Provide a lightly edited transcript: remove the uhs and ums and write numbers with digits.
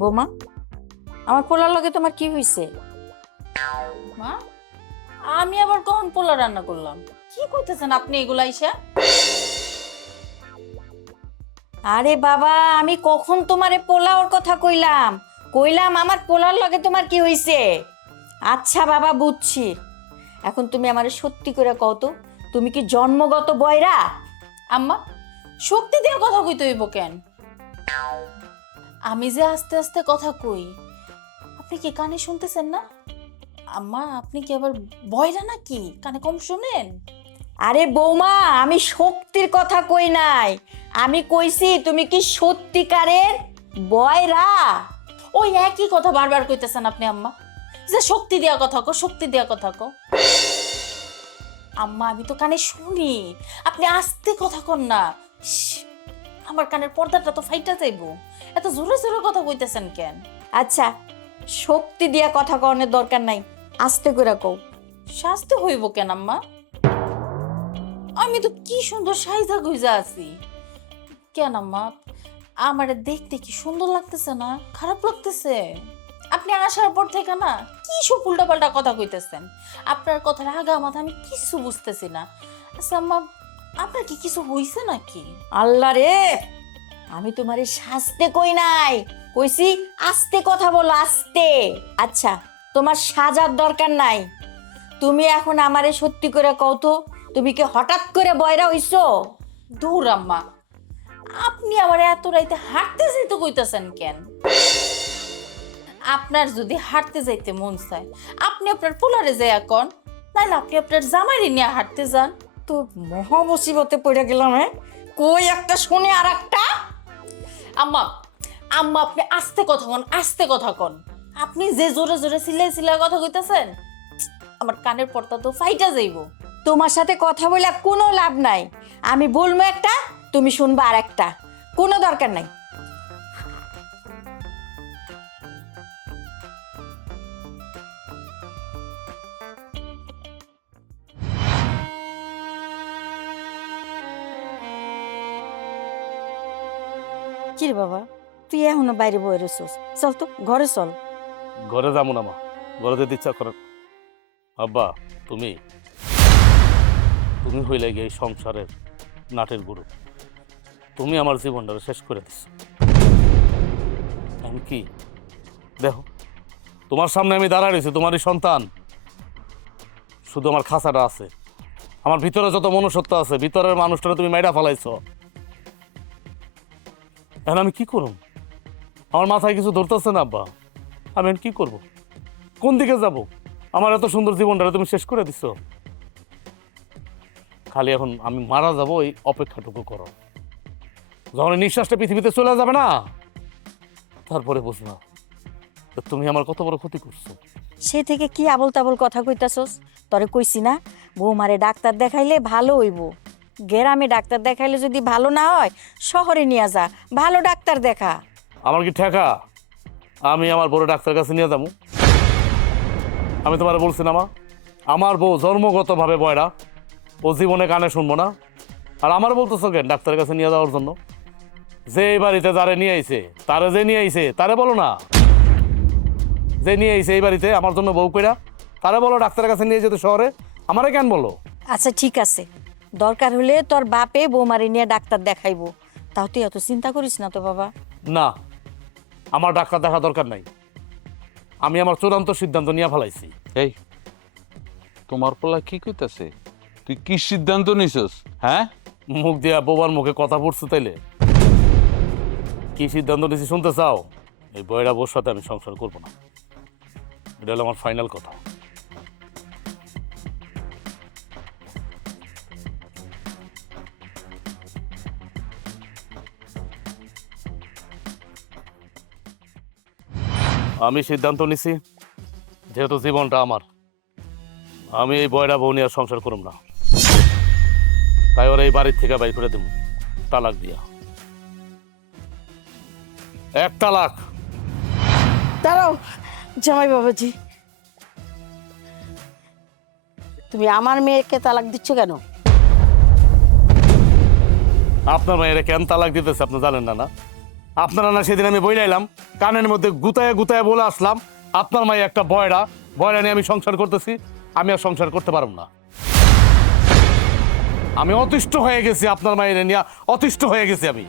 বৌমা, আমার পোলার লগে তোমার কি হয়েছে? মা, আমি আবার কখন পোলা রান্না করলাম? কি কইতেছেন আপনি এগুলা আইসা? আরে বাবা, আমি কখন তোমারে পোলাওর কথা কইলাম? কইলাম আমার পোলার লগে তোমার কি হয়েছে। আচ্ছা বাবা, বুঝছি। এখন তুমি আমারে সত্যি করে কও তো, তুমি কি জন্মগত বয়রা? আম্মা, শক্তি দিয়ে কথা কইতে হইব কেন? আমি যে আস্তে আস্তে কথা কই, আপনি কি কানে শুনতেছেন না? আম্মা, আপনি কি আবার বয়রা নাকি? কানে কম শুনেন? আরে বৌমা, আমি শক্তির কথা কই নাই, আমি কইছি তুমি কি সত্যিকারের বয়রা। ওই একই কথা বারবার কইতেছেন আপনি আম্মা, যে শক্তি দেওয়া কথা কো, শক্তি দেওয়া কথা কো। আম্মা, আমি তো কানে শুনি, আপনি আস্তে কথা কন না। শ্, আমার কানের পর্দাটা তো ফাইটা যাইবো। এত জোরে জোরে কথা কইতেছেন কেন? আচ্ছা, শক্তি দিয়া কথা কওয়ার দরকার নাই, আস্তে করে কও। শাস্তি হইব কেন আম্মা? আমি তো কি সুন্দর সাইজা গুইজা আছি। কেন আম্মা, আমারে দেখতে কি সুন্দর লাগতেছে না? খারাপ লাগতেছে? আপনি আসার পর থেকে না কি সব উল্টাপাল্টা কথা কইতেছেন। আপনার কথার আগা মাথা আমি কিছু বুঝতেছি না। আচ্ছা আম্মা, আপনার কি কিছু হইছে নাকি? আল্লাহ রে, আমি তোমারে শাস্তে কই নাই, কইছি আস্তে কথা বলো, আস্তে। আচ্ছা, তোমার সাজার দরকার নাই, তুমি এখন আমারে সত্যি করে কও তো, তুমি কি হঠাৎ করে বয়রা হইছো? দূর আম্মা, আপনি আমার এত রাইতে হাঁটতে যাইতে কইতেছেন কেন? আপনার যদি হাঁটতে যাইতে মন চায়, আপনি আপনার পোলারে যাই এখন, নাহলে আপনি আপনার জামাইরে নিয়ে হাঁটতে যান। তো মহা মুসিবতে পড়ে গেলাম। হ্যাঁ, কই একটা শুনে আর একটা। আম্মা, আম্মা, আপনি আস্তে কথা কন, আস্তে কথা কন। আপনি যে জোরে জোরে সিলাই সিলাই কথা কইতেছেন, আমার কানের পর্দা তো ফাইটা যাইব। তোমার সাথে কথা বলে কোনো লাভ নাই, আমি বলবো একটা, তুমি শুনবা আর একটা, কোনো দরকার নাই। কি রে বাবা, তুই এখনো বাইরে বয়ে রয়েছিস? চল তো ঘরে চল। ঘরে যাবো না মা, ঘরে যেতে ইচ্ছা করে। আব্বা, তুমি তুমি হইলে গিয়ে এই সংসারের নাটের গুরু। তুমি আমার জীবনটা শেষ করে দিচ্ছ। আমি কি দেখো, তোমার সামনে আমি দাঁড়ায় রয়েছি, তোমারই সন্তান। শুধু আমার খাঁচাটা আছে, আমার ভিতরে যত মনুষ্যত্ব আছে, ভিতরের মানুষটা তুমি মাইরা ফেলাইছ। এখন আমি কি করব? আমার মাথায় কিছু ধরতেছে না আব্বা। আমি এখন কি করব? কোন দিকে যাব? আমার এত সুন্দর জীবনটা তুমি শেষ করে দিচ্ছ। খালি এখন আমি মারা যাব, এই অপেক্ষাটুকু করো। যখন এই নিঃশ্বাসটা পৃথিবীতে চলে যাবে না, তারপরে বুঝবা তুমি আমার কত বড় ক্ষতি করছো। সে থেকে কি আবল তাবল কথা কইতাছস? তরে কইছি না, বৌমারে ডাক্তার দেখাইলে ভালো হইব। গ্রামে ডাক্তার দেখাইলে যদি ভালো না হয়, শহরে নিয়ে যা, ভালো ডাক্তার দেখা। আমার কি ঠেকা আমি আমার বড় ডাক্তার কাছে নিয়ে যাবো? আমি তোমার বলছি না মা, আমার বউ জন্মগতভাবে বয়রা, ও জীবনে কানে শুনবো না। আর আমার বলতেছো কেন ডাক্তারের কাছে নিয়ে যাওয়ার জন্য? যে এই বাড়িতে যারে নিয়ে আইছে, তারে যে নিয়ে আইছে তারে বলো না। যে নিয়ে আইছে এই বাড়িতে আমার জন্য বউ কইরা, তারে বলো ডাক্তারের কাছে নিয়ে যেতে শহরে। আমারে কেন বলো? আচ্ছা ঠিক আছে, দরকার হলে তোর বাপে বৌমারে নিয়ে ডাক্তার দেখাইবো, তাও তুই এত চিন্তা করিস না তো বাবা। না, আমার ডাক্তার দেখা দরকার নাই। আমি আমার চূড়ান্ত সিদ্ধান্ত নিয়ে ফেলাইছি। এই, তোমার পোলা কি কইতাছে? তুই কি সিদ্ধান্ত নিছস? হ্যাঁ, মুখ দিয়া বোবার মুখে কথা পড়ছো তাইলে? কি সিদ্ধান্ত নিয়েছি শুনতে চাও? এই বয়রা বোর সাথে আমি সংসার করবো না, এটা হলো আমার ফাইনাল কথা। আমি সিদ্ধান্ত নিছি, যেহেতু জীবনটা আমার, আমি এই বয়রা বউ নিয়ে আর সংসার করব না। তাই ওরা এই বাড়ির থেকে বাইর করে দেব, তালাক দিয়া। এক তালাক। দাঁড়াও জামাই বাবাজি, তুমি আমার মেয়েকে তালাক দিচ্ছ কেন? আপনার মায়ের কেন তালাক দিতেছে আপনি জানেন না না? আপনারা না সেদিন আমি বইলাইলাম, কানের মধ্যে গুতায় গুতায় বলে আসলাম আপনার মায়ের একটা বয়রা, বয়রা নিয়ে আমি সংসার করতেছি, আমি আর সংসার করতে পারব না। আমি অতিষ্ঠ হয়ে গেছি আপনার মায়ের নিয়ে, অতিষ্ঠ হয়ে গেছি আমি।